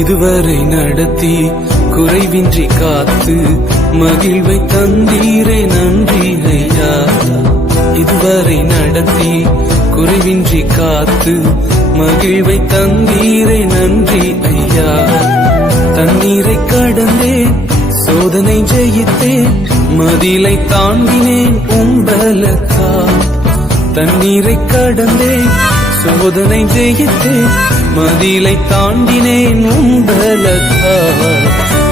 இதுவரை நடத்தி குறைவின்றி காத்து மகிழ்வை தந்தீரே நன்றி ஐயா. இதுவரை நடத்தி குறைவின்றி காத்து மகிழ்வை தந்தீரே நன்றி ஐயா. தண்ணீரை கடந்தேன், சோதனை ஜெயித்தேன், மதிலை தாண்டினேன் உம்பலக்கா. தண்ணீரை கடந்தேன், சோதனை ஜெயித்தேன், மதிலை தாண்டினேன் உம்பலக்கா.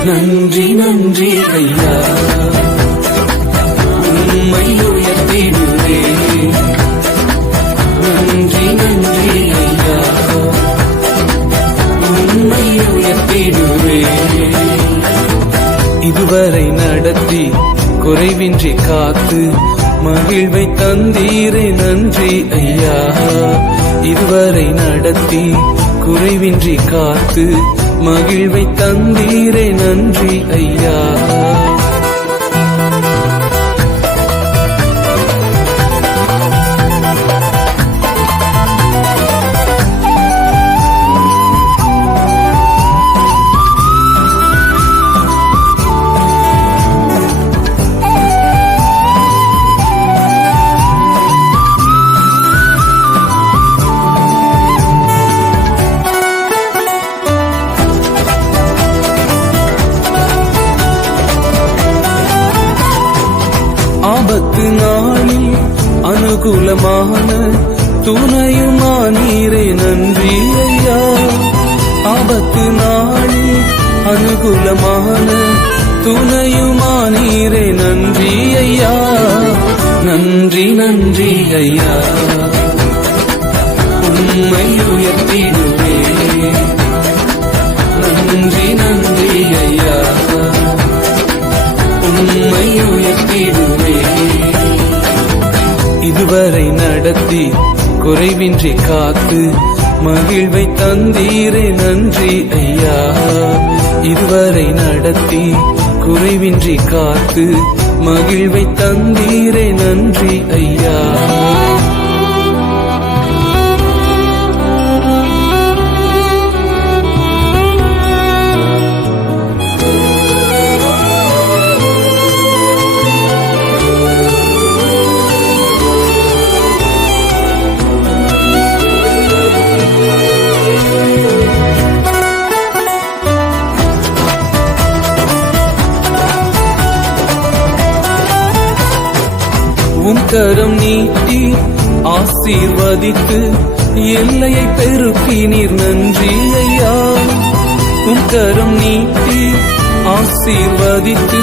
நன்றி நன்றி ஐயா, உம்மை உயர்த்திடுவேன். நன்றி நன்றி ஐயா, உம்மை உயர்த்திடுவேன். இதுவரை நடத்தி குறைவின்றி காத்து மகிழ்வை தந்தீரே நன்றி ஐயா. இதுவரை நடத்தி குறைவின்றி காத்து மகிழ்வை தந்தீரே நன்றி ஐயா. ஆபத்து நாளில் அனுகூலமான துணையுமானீரே நன்றி ஐயா. ஆபத்து நாளில் அனுகூலமான துணையுமானீரே நன்றி ஐயா. நன்றி நன்றி ஐயா, உம்மை உயர்த்திடுவேன். நன்றி நன்றி ஐயா, உம்மை உயர்த்திடுவேன். இதுவரை நடத்தி குறைவின்றி காத்து மகிழ்வை தந்தீரே நன்றி ஐயா. இதுவரை நடத்தி குறைவின்றி காத்து மகிழ்வை தந்தீரே நன்றி ஐயா. உம் கரம் நீட்டி ஆசீர்வதித்து எல்லையை பெருக்கினீர் நன்றி ஐயா. உம் கரம் நீட்டி ஆசீர்வதித்து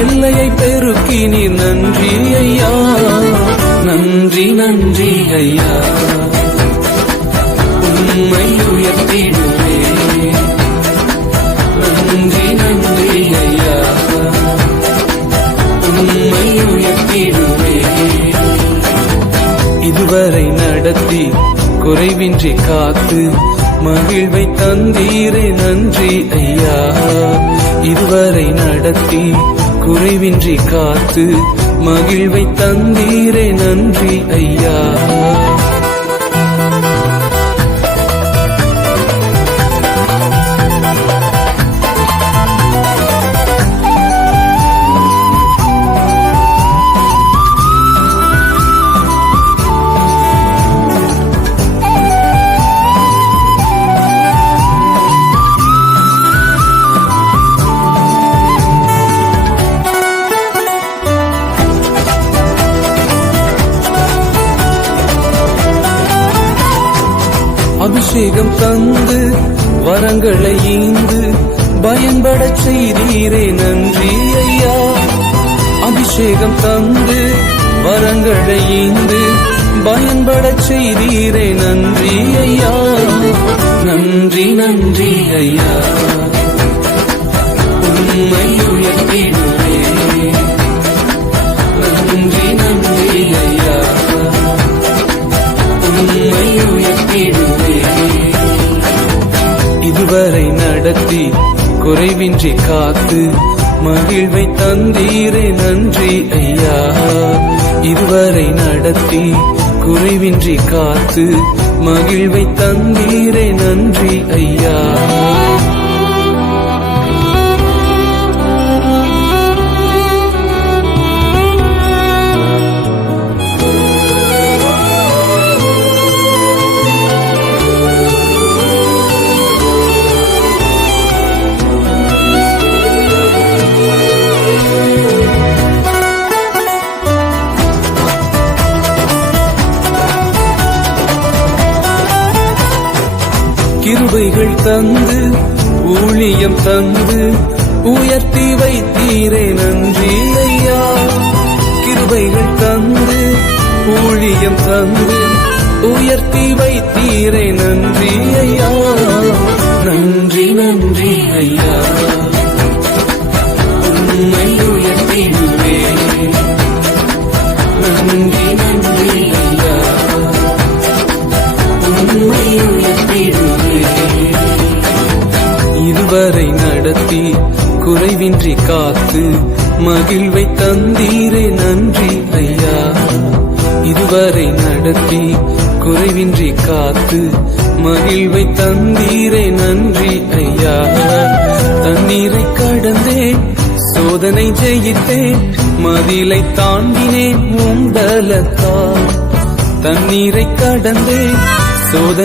எல்லையை பெருக்கினீர் நன்றி ஐயா. நன்றி நன்றி ஐயா, உம்மை உயர்த்திடுவேன். நன்றி நன்றி ஐயா, உம்மை உயர்த்திடுவேன். இதுவரை நடத்தி குறைவின்றி காத்து மகிழ்வை தந்தீரே நன்றி ஐயா. இதுவரை நடத்தி குறைவின்றி காத்து மகிழ்வை தந்தீரே நன்றி ஐயா. அபிஷேகம் தந்து வரங்களை ஈந்து பயன்படச் செய்தீரே நன்றி ஐயா. அபிஷேகம் தந்து வரங்களை ஈந்து பயன்படச் செய்தீரே நன்றி ஐயா. நன்றி நன்றி ஐயா, உம்மை உயர்த்திடுவேன். நன்றி நன்றி ஐயா, உம்மை உயர்த்திடுவேன். இதுவரை நடத்தி குறைவின்றி காத்து மகிழ்வை தந்தீரே நன்றி ஐயா. இதுவரை நடத்தி குறைவின்றி காத்து மகிழ்வை தந்தீரே நன்றி ஐயா. கிருபைகள் தந்து ஊழியம் தந்து உயர்த்தி வைத்தீரே நன்றி ஐயா. கிருபைகள் தந்து ஊழியம் தந்து உயர்த்தி வைத்தீரே நன்றி ஐயா. நன்றி நன்றி ஐயா, உம்மை உயர்த்திடுவே. நன்றி நன்றி ஐயா, உம்மை உயர்த்திடுவே. இதுவரை நடத்தி குறைவின்றி காத்து மகிழ்வை தந்தீரே நன்றி ஐயா. இதுவரை நடத்தி குறைவின்றி காத்து மகிழ்வை தந்தீரே நன்றி ஐயா. தண்ணீரை கடந்தேன், சோதனை ஜெயித்தேன், மதிலை தாண்டினேன் உம் பலத்தால். தண்ணீரை கடந்தேன், சோதனை